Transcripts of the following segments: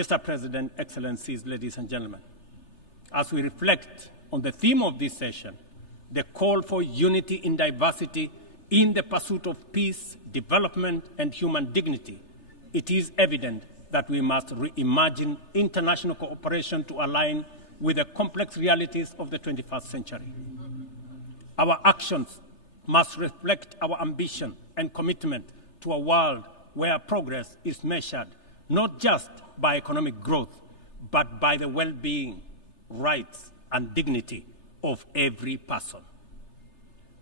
Mr. President, Excellencies, ladies and gentlemen, as we reflect on the theme of this session, the call for unity in diversity in the pursuit of peace, development, and human dignity, it is evident that we must reimagine international cooperation to align with the complex realities of the 21st century. Our actions must reflect our ambition and commitment to a world where progress is measured not just by economic growth, but by the well-being, rights, and dignity of every person.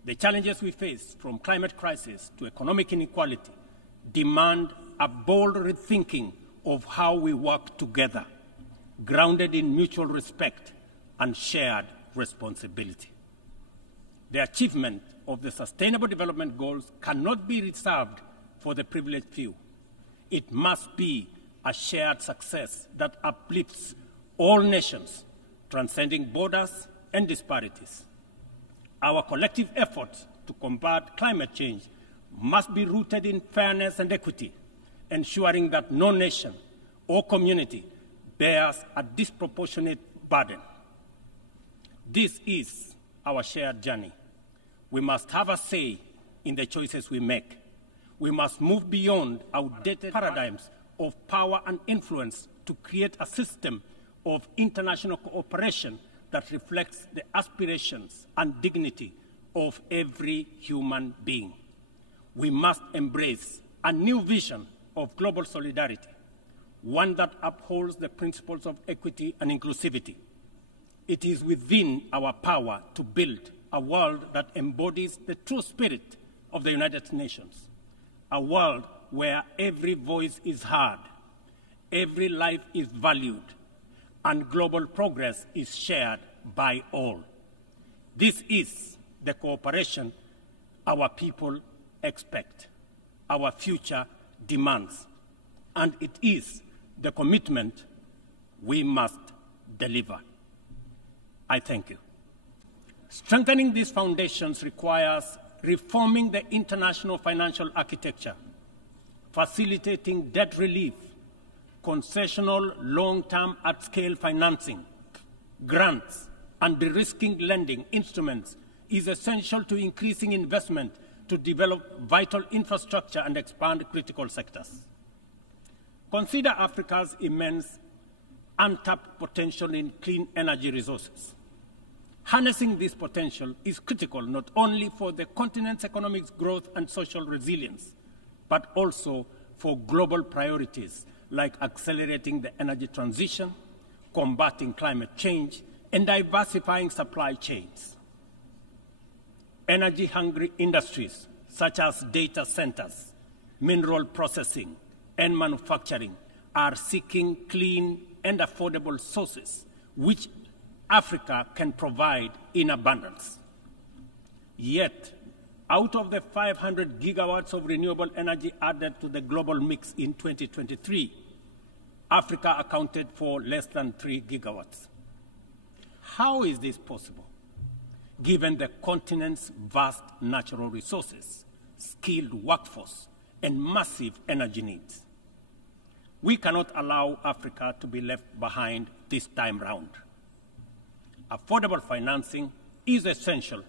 The challenges we face, from climate crisis to economic inequality, demand a bold rethinking of how we work together, grounded in mutual respect and shared responsibility. The achievement of the Sustainable Development Goals cannot be reserved for the privileged few. It must be a shared success that uplifts all nations, transcending borders and disparities. Our collective efforts to combat climate change must be rooted in fairness and equity, ensuring that no nation or community bears a disproportionate burden. This is our shared journey. We must have a say in the choices we make. We must move beyond outdated paradigms of power and influence to create a system of international cooperation that reflects the aspirations and dignity of every human being. We must embrace a new vision of global solidarity, one that upholds the principles of equity and inclusivity. It is within our power to build a world that embodies the true spirit of the United Nations, a world where every voice is heard, every life is valued, and global progress is shared by all. This is the cooperation our people expect, our future demands, and it is the commitment we must deliver. I thank you. Strengthening these foundations requires reforming the international financial architecture, facilitating debt relief, concessional long-term at-scale financing, grants, and de-risking lending instruments is essential to increasing investment to develop vital infrastructure and expand critical sectors. Consider Africa's immense untapped potential in clean energy resources. Harnessing this potential is critical not only for the continent's economic growth and social resilience, but also for global priorities like accelerating the energy transition, combating climate change, and diversifying supply chains. Energy-hungry industries such as data centers, mineral processing, and manufacturing are seeking clean and affordable sources which Africa can provide in abundance. Yet, out of the 500 gigawatts of renewable energy added to the global mix in 2023, Africa accounted for less than 3 gigawatts. How is this possible, given the continent's vast natural resources, skilled workforce, and massive energy needs? We cannot allow Africa to be left behind this time round. Affordable financing is essential,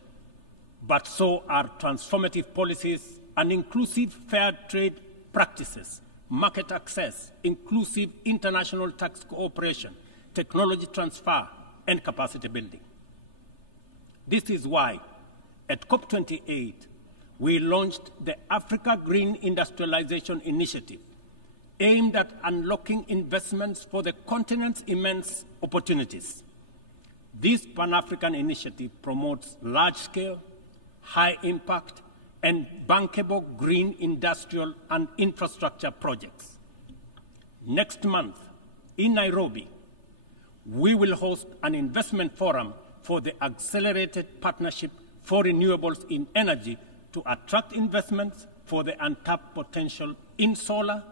but so are transformative policies and inclusive fair trade practices, market access, inclusive international tax cooperation, technology transfer, and capacity building. This is why, at COP28, we launched the Africa Green Industrialization Initiative, aimed at unlocking investments for the continent's immense opportunities. This Pan-African initiative promotes large-scale, high-impact, and bankable green industrial and infrastructure projects. Next month, in Nairobi, we will host an investment forum for the Accelerated Partnership for Renewables in Energy to attract investments for the untapped potential in solar,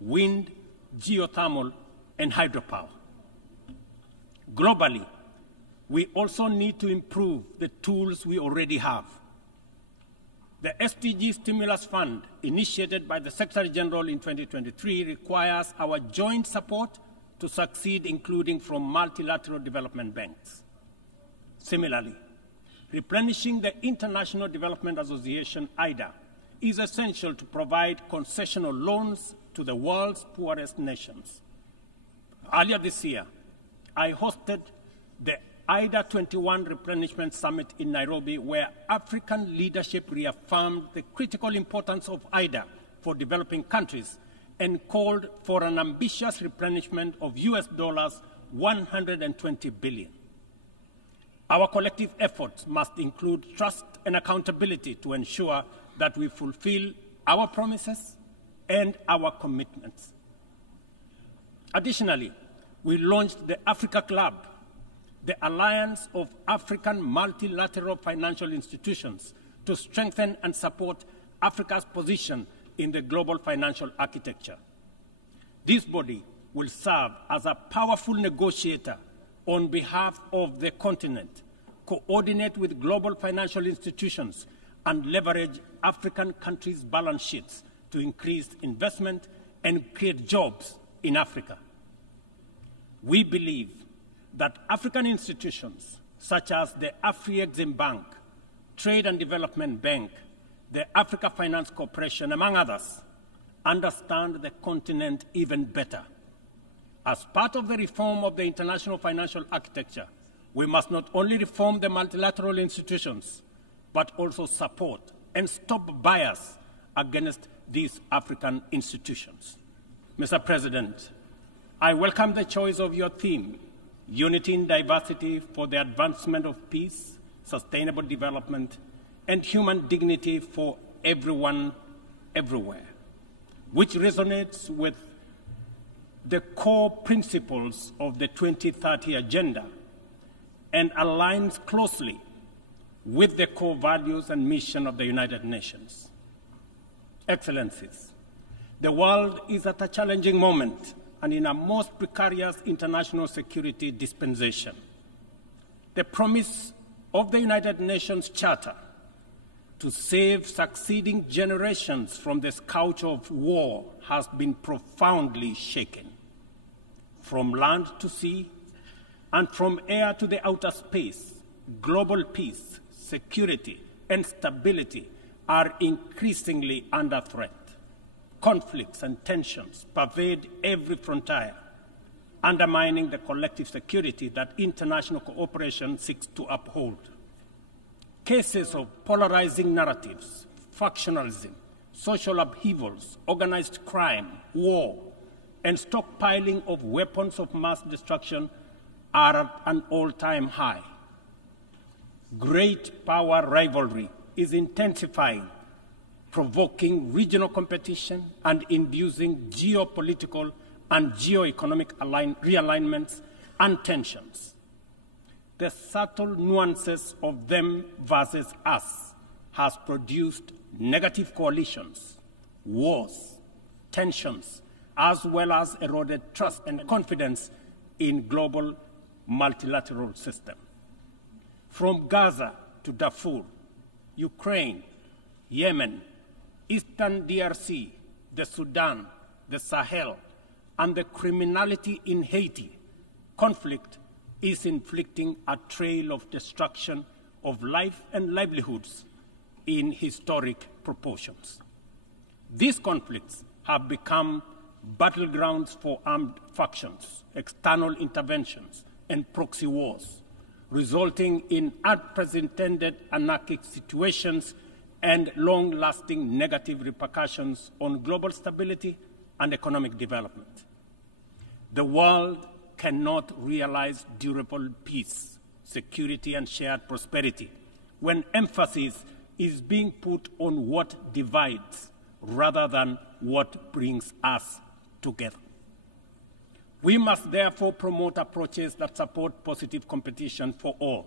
wind, geothermal, and hydropower. Globally, we also need to improve the tools we already have. The SDG Stimulus Fund, initiated by the Secretary General in 2023, requires our joint support to succeed, including from multilateral development banks. Similarly, replenishing the International Development Association, IDA, is essential to provide concessional loans to the world's poorest nations. Earlier this year, I hosted the IDA 21 Replenishment Summit in Nairobi, where African leadership reaffirmed the critical importance of IDA for developing countries and called for an ambitious replenishment of US dollars 120 billion. Our collective efforts must include trust and accountability to ensure that we fulfill our promises and our commitments. Additionally, we launched the Africa Club, the Alliance of African Multilateral Financial Institutions, to strengthen and support Africa's position in the global financial architecture. This body will serve as a powerful negotiator on behalf of the continent, coordinate with global financial institutions, and leverage African countries' balance sheets to increase investment and create jobs in Africa. We believe that African institutions such as the Afrexim Bank, Trade and Development Bank, the Africa Finance Corporation, among others, understand the continent even better. As part of the reform of the international financial architecture, we must not only reform the multilateral institutions, but also support and stop bias against these African institutions. Mr. President, I welcome the choice of your theme, Unity in Diversity for the Advancement of Peace, Sustainable Development, and Human Dignity for Everyone, Everywhere, which resonates with the core principles of the 2030 Agenda and aligns closely with the core values and mission of the United Nations. Excellencies, the world is at a challenging moment and in a most precarious international security dispensation. The promise of the United Nations Charter to save succeeding generations from the scourge of war has been profoundly shaken. From land to sea and from air to the outer space, global peace, security, and stability are increasingly under threat. Conflicts and tensions pervade every frontier, undermining the collective security that international cooperation seeks to uphold. Cases of polarizing narratives, factionalism, social upheavals, organized crime, war, and stockpiling of weapons of mass destruction are at an all-time high. Great power rivalry is intensifying, provoking regional competition and inducing geopolitical and geoeconomic realignments and tensions. The subtle nuances of them versus us has produced negative coalitions, wars, tensions, as well as eroded trust and confidence in global multilateral system. From Gaza to Darfur, Ukraine, Yemen, Eastern DRC, the Sudan, the Sahel, and the criminality in Haiti, conflict is inflicting a trail of destruction of life and livelihoods in historic proportions. These conflicts have become battlegrounds for armed factions, external interventions, and proxy wars, resulting in unprecedented anarchic situations and long-lasting negative repercussions on global stability and economic development. The world cannot realize durable peace, security, and shared prosperity when emphasis is being put on what divides rather than what brings us together. We must therefore promote approaches that support positive competition for all.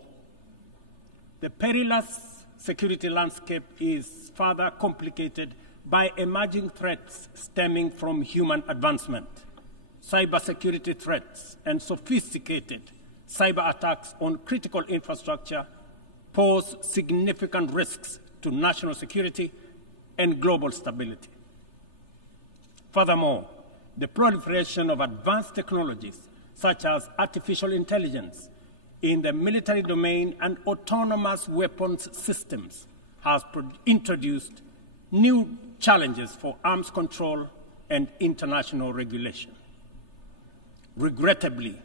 The perilous security landscape is further complicated by emerging threats stemming from human advancement. Cybersecurity threats and sophisticated cyber attacks on critical infrastructure pose significant risks to national security and global stability. Furthermore, the proliferation of advanced technologies such as artificial intelligence in the military domain and autonomous weapons systems has introduced new challenges for arms control and international regulation. Regrettably,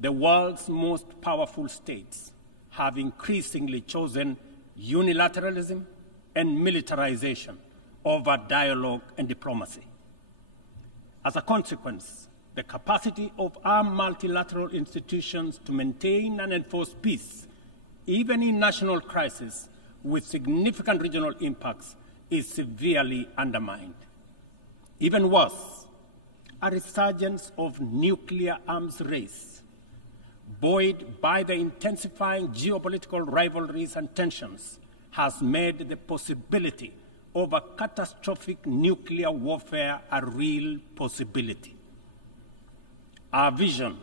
the world's most powerful states have increasingly chosen unilateralism and militarization over dialogue and diplomacy. As a consequence, the capacity of our multilateral institutions to maintain and enforce peace, even in national crises with significant regional impacts, is severely undermined. Even worse, a resurgence of nuclear arms race, buoyed by the intensifying geopolitical rivalries and tensions, has made the possibility of a catastrophic nuclear warfare a real possibility. Our vision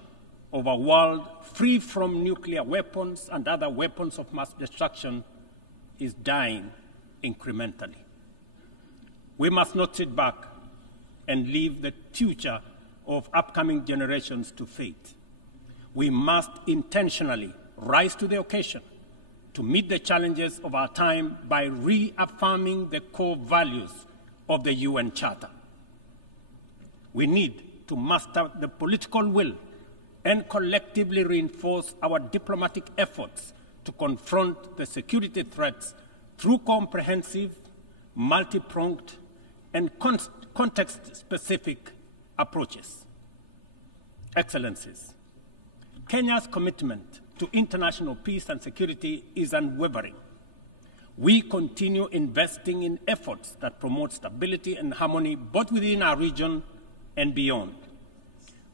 of a world free from nuclear weapons and other weapons of mass destruction is dying incrementally. We must not sit back and leave the future of upcoming generations to fate. We must intentionally rise to the occasion to meet the challenges of our time by reaffirming the core values of the UN Charter. We need to muster the political will and collectively reinforce our diplomatic efforts to confront the security threats through comprehensive, multi-pronged, and context-specific approaches. Excellencies, Kenya's commitment to international peace and security is unwavering. We continue investing in efforts that promote stability and harmony both within our region and beyond.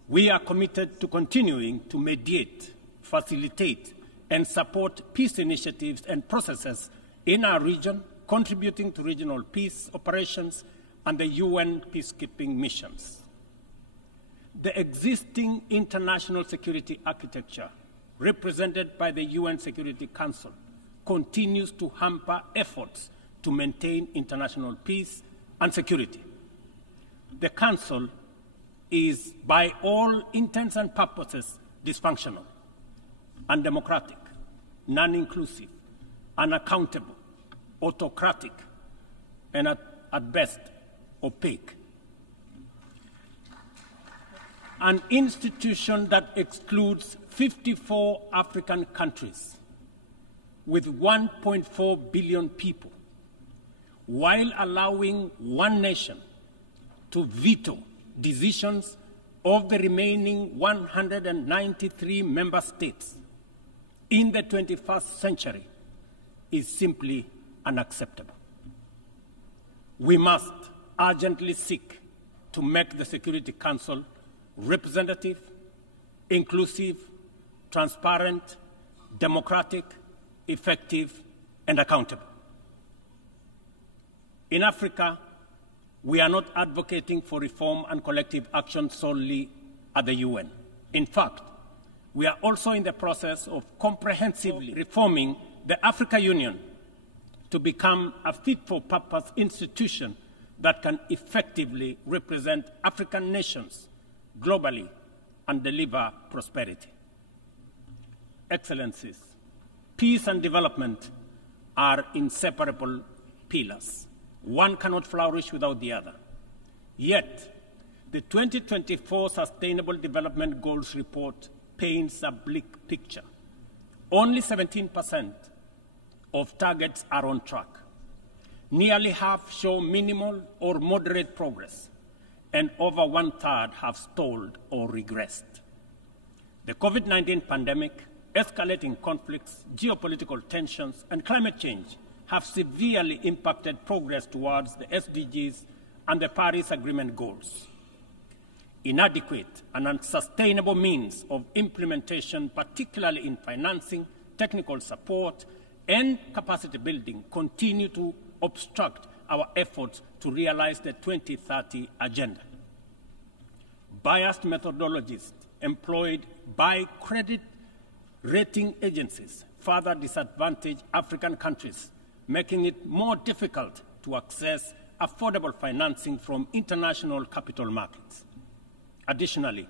We are committed to continuing to mediate, facilitate, and support peace initiatives and processes in our region, contributing to regional peace operations and the UN peacekeeping missions. The existing international security architecture, represented by the UN Security Council, continues to hamper efforts to maintain international peace and security. The Council is, by all intents and purposes, dysfunctional, undemocratic, non-inclusive, unaccountable, autocratic, and at best, opaque. An institution that excludes 54 African countries with 1.4 billion people, while allowing one nation to veto decisions of the remaining 193 member states in the 21st century, is simply unacceptable. We must urgently seek to make the Security Council representative, inclusive, transparent, democratic, effective, and accountable. In Africa, we are not advocating for reform and collective action solely at the UN. In fact, we are also in the process of comprehensively reforming the Africa Union to become a fit-for-purpose institution that can effectively represent African nations globally and deliver prosperity. Excellencies, peace and development are inseparable pillars. One cannot flourish without the other. Yet, the 2024 Sustainable Development Goals report paints a bleak picture. Only 17% of targets are on track. Nearly half show minimal or moderate progress, and over 1/3 have stalled or regressed. The COVID-19 pandemic, escalating conflicts, geopolitical tensions, and climate change have severely impacted progress towards the SDGs and the Paris Agreement goals. Inadequate and unsustainable means of implementation, particularly in financing, technical support, and capacity building, continue to obstruct our efforts to realize the 2030 agenda. Biased methodologies employed by credit rating agencies further disadvantage African countries, making it more difficult to access affordable financing from international capital markets. Additionally,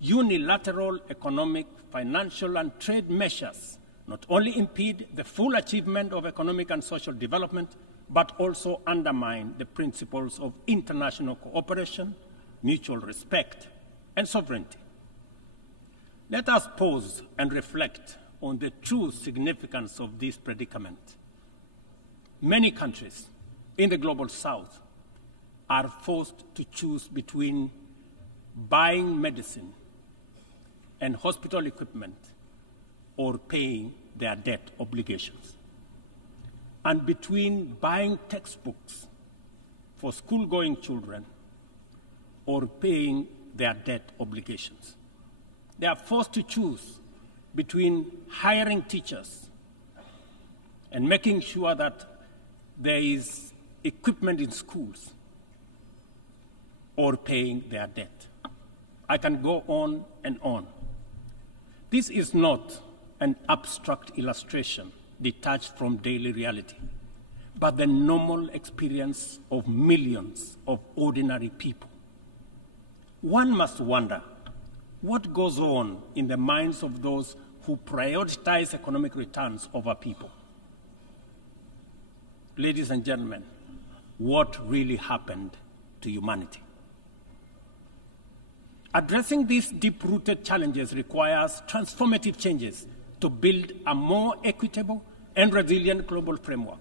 unilateral economic, financial, and trade measures not only impede the full achievement of economic and social development, but also undermine the principles of international cooperation, mutual respect, and sovereignty. Let us pause and reflect on the true significance of this predicament. Many countries in the global south are forced to choose between buying medicine and hospital equipment or paying their debt obligations, and between buying textbooks for school-going children or paying their debt obligations. They are forced to choose between hiring teachers and making sure that there is equipment in schools or paying their debt. I can go on and on. This is not an abstract illustration detached from daily reality, but the normal experience of millions of ordinary people. One must wonder what goes on in the minds of those who prioritize economic returns over people. Ladies and gentlemen, what really happened to humanity? Addressing these deep-rooted challenges requires transformative changes to build a more equitable and resilient global framework.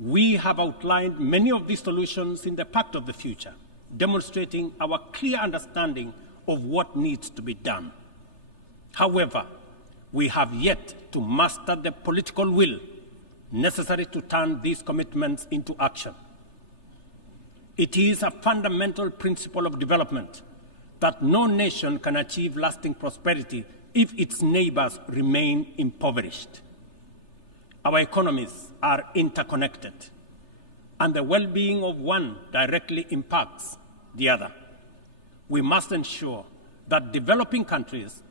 We have outlined many of these solutions in the Pact of the Future, demonstrating our clear understanding of what needs to be done. However, we have yet to master the political will necessary to turn these commitments into action. It is a fundamental principle of development that no nation can achieve lasting prosperity if its neighbors remain impoverished. Our economies are interconnected, and the well-being of one directly impacts the other. We must ensure that developing countries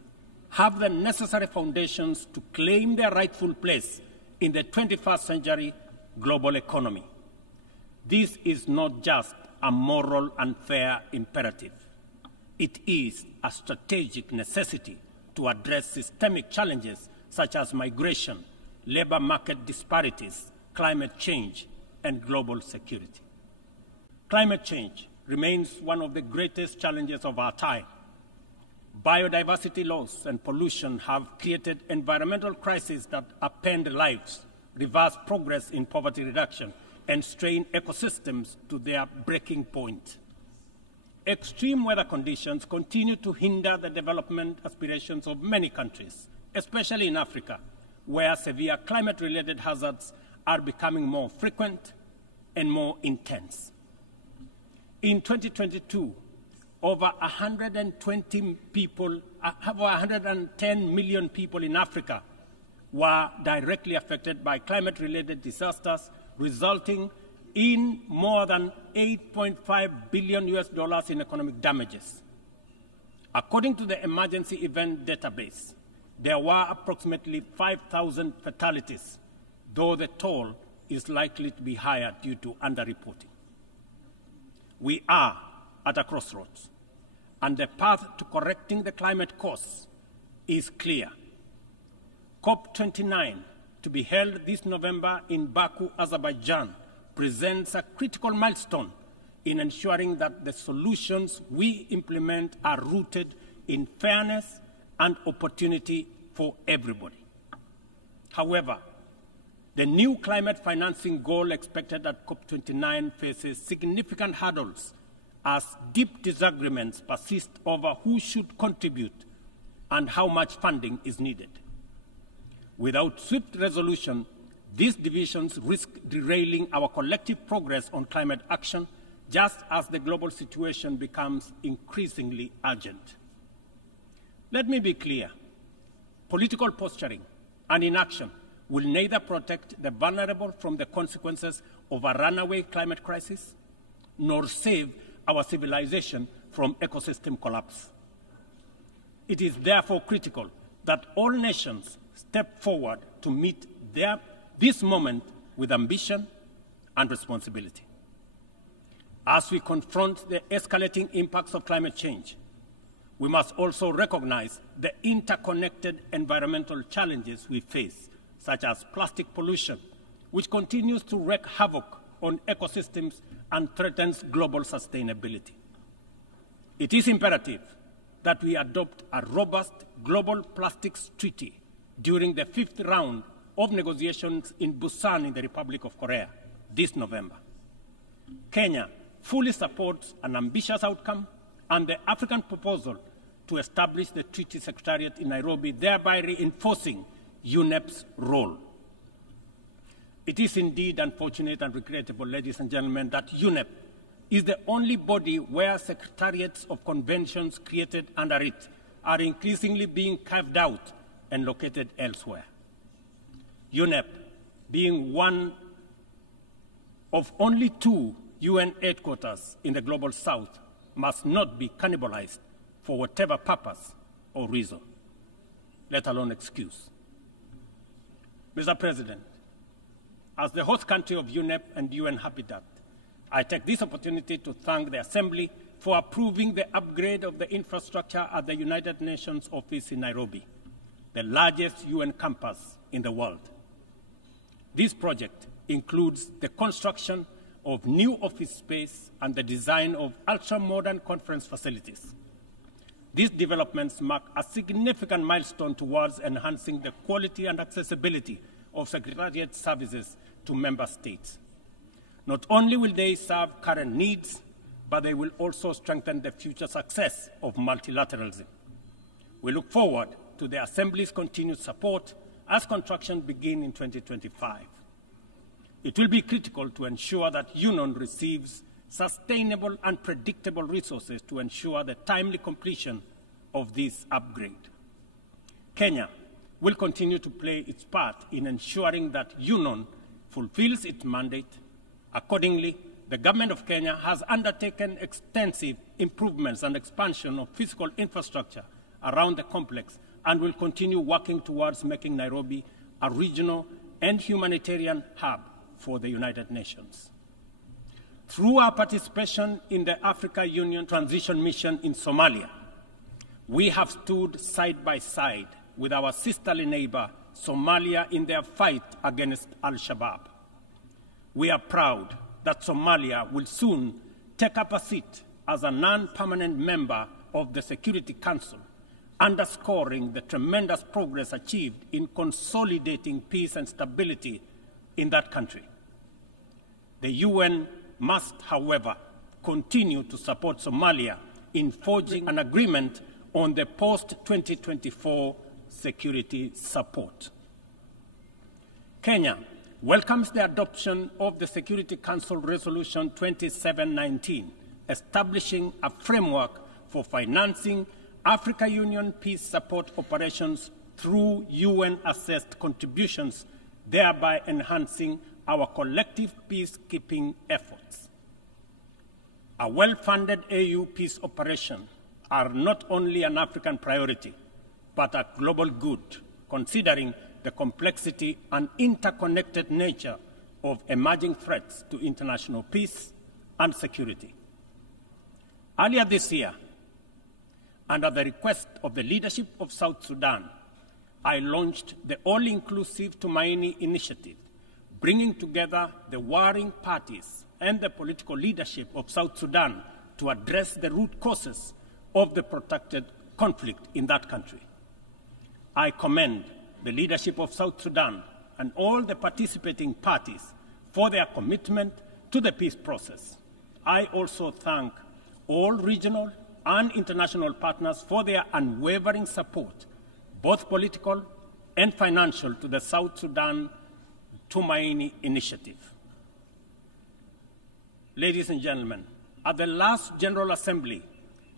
have the necessary foundations to claim their rightful place in the 21st century global economy. This is not just a moral and fair imperative. It is a strategic necessity to address systemic challenges such as migration, labor market disparities, climate change, and global security. Climate change remains one of the greatest challenges of our time. Biodiversity loss and pollution have created environmental crises that upend lives, reverse progress in poverty reduction, and strain ecosystems to their breaking point. Extreme weather conditions continue to hinder the development aspirations of many countries, especially in Africa, where severe climate-related hazards are becoming more frequent and more intense. In 2022, over 110 million people in Africa were directly affected by climate-related disasters, resulting in more than $8.5 billion in economic damages. According to the Emergency Event Database, there were approximately 5,000 fatalities, though the toll is likely to be higher due to underreporting. We are at a crossroads, and the path to correcting the climate course is clear. COP29, to be held this November in Baku, Azerbaijan, presents a critical milestone in ensuring that the solutions we implement are rooted in fairness and opportunity for everybody. However, the new climate financing goal expected at COP29 faces significant hurdles as deep disagreements persist over who should contribute and how much funding is needed. Without swift resolution, these divisions risk derailing our collective progress on climate action, just as the global situation becomes increasingly urgent. Let me be clear. Political posturing and inaction will neither protect the vulnerable from the consequences of a runaway climate crisis, nor save our civilization from ecosystem collapse. It is therefore critical that all nations step forward to meet this moment with ambition and responsibility. As we confront the escalating impacts of climate change, we must also recognize the interconnected environmental challenges we face, such as plastic pollution, which continues to wreak havoc on ecosystems and threatens global sustainability. It is imperative that we adopt a robust global plastics treaty during the 5th round of negotiations in Busan in the Republic of Korea this November. Kenya fully supports an ambitious outcome and the African proposal to establish the Treaty Secretariat in Nairobi, thereby reinforcing UNEP's role. It is indeed unfortunate and regrettable, ladies and gentlemen, that UNEP is the only body where secretariats of conventions created under it are increasingly being carved out and located elsewhere. UNEP, being one of only 2 UN headquarters in the Global South, must not be cannibalized for whatever purpose or reason, let alone excuse. Mr. President, as the host country of UNEP and UN Habitat, I take this opportunity to thank the Assembly for approving the upgrade of the infrastructure at the United Nations office in Nairobi, the largest UN campus in the world. This project includes the construction of new office space and the design of ultra-modern conference facilities. These developments mark a significant milestone towards enhancing the quality and accessibility of Secretariat services to member states. Not only will they serve current needs, but they will also strengthen the future success of multilateralism. We look forward to the Assembly's continued support as construction begins in 2025. It will be critical to ensure that UNON receives sustainable and predictable resources to ensure the timely completion of this upgrade. Kenya will continue to play its part in ensuring that UNON fulfills its mandate. Accordingly, the Government of Kenya has undertaken extensive improvements and expansion of physical infrastructure around the complex and will continue working towards making Nairobi a regional and humanitarian hub for the United Nations. Through our participation in the Africa Union Transition Mission in Somalia, we have stood side by side with our sisterly neighbor, Somalia, in their fight against Al-Shabaab. We are proud that Somalia will soon take up a seat as a non-permanent member of the Security Council, underscoring the tremendous progress achieved in consolidating peace and stability in that country. The UN must, however, continue to support Somalia in forging an agreement on the post-2024 security support. Kenya welcomes the adoption of the Security Council Resolution 2719, establishing a framework for financing Africa Union peace support operations through UN-assessed contributions, thereby enhancing our collective peacekeeping efforts. A well-funded AU peace operation are not only an African priority, but a global good, considering the complexity and interconnected nature of emerging threats to international peace and security. Earlier this year, under the request of the leadership of South Sudan, I launched the All-Inclusive Tumaini Initiative, bringing together the warring parties and the political leadership of South Sudan to address the root causes of the protracted conflict in that country. I commend the leadership of South Sudan and all the participating parties for their commitment to the peace process. I also thank all regional and international partners for their unwavering support, both political and financial, to the South Sudan Tumaini Initiative. Ladies and gentlemen, at the last General Assembly,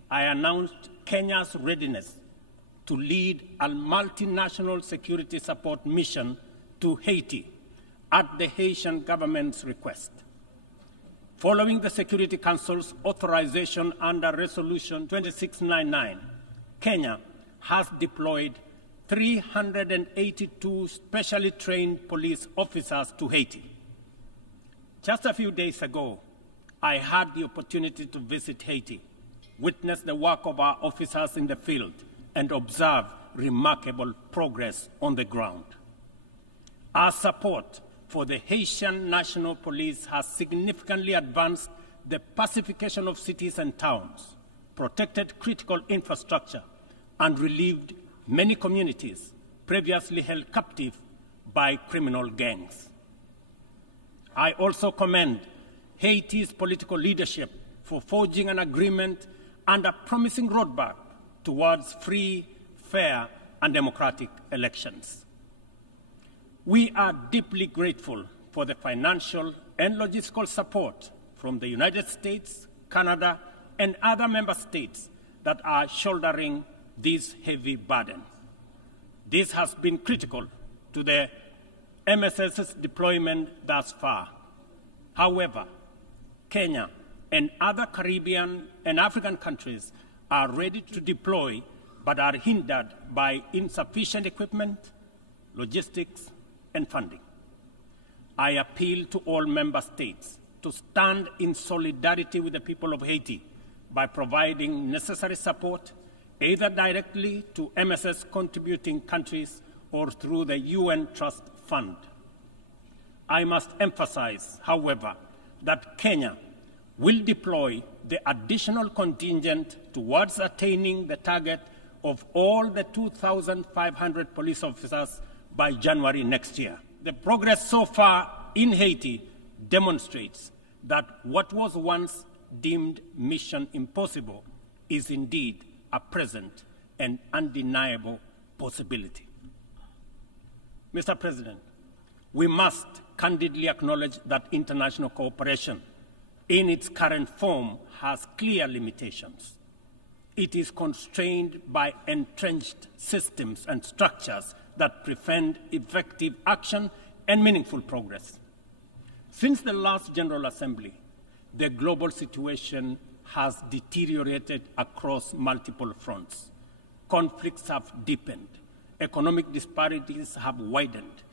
I announced Kenya's readiness to lead a multinational security support mission to Haiti at the Haitian government's request. Following the Security Council's authorization under Resolution 2699, Kenya has deployed 382 specially trained police officers to Haiti. Just a few days ago, I had the opportunity to visit Haiti, witness the work of our officers in the field, and observe remarkable progress on the ground. Our support for the Haitian National Police has significantly advanced the pacification of cities and towns, protected critical infrastructure, and relieved many communities previously held captive by criminal gangs. I also commend Haiti's political leadership for forging an agreement and a promising roadmap towards free, fair, and democratic elections. We are deeply grateful for the financial and logistical support from the United States, Canada, and other member states that are shouldering this heavy burden. This has been critical to the MSS's deployment thus far. However, Kenya and other Caribbean and African countries are ready to deploy but are hindered by insufficient equipment, logistics, and funding. I appeal to all member states to stand in solidarity with the people of Haiti by providing necessary support, either directly to MSS contributing countries or through the UN Trust Fund. I must emphasize, however, that Kenya will deploy the additional contingent towards attaining the target of all the 2,500 police officers by January next year. The progress so far in Haiti demonstrates that what was once deemed mission impossible is indeed a present and undeniable possibility. Mr. President, we must candidly acknowledge that international cooperation in its current form has clear limitations. It is constrained by entrenched systems and structures that prevent effective action and meaningful progress. Since the last General Assembly, the global situation has deteriorated across multiple fronts. Conflicts have deepened, economic disparities have widened,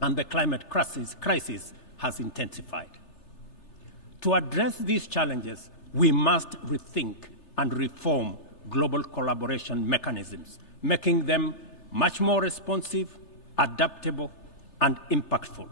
and the climate crisis has intensified. To address these challenges, we must rethink and reform global collaboration mechanisms, making them much more responsive, adaptable, and impactful.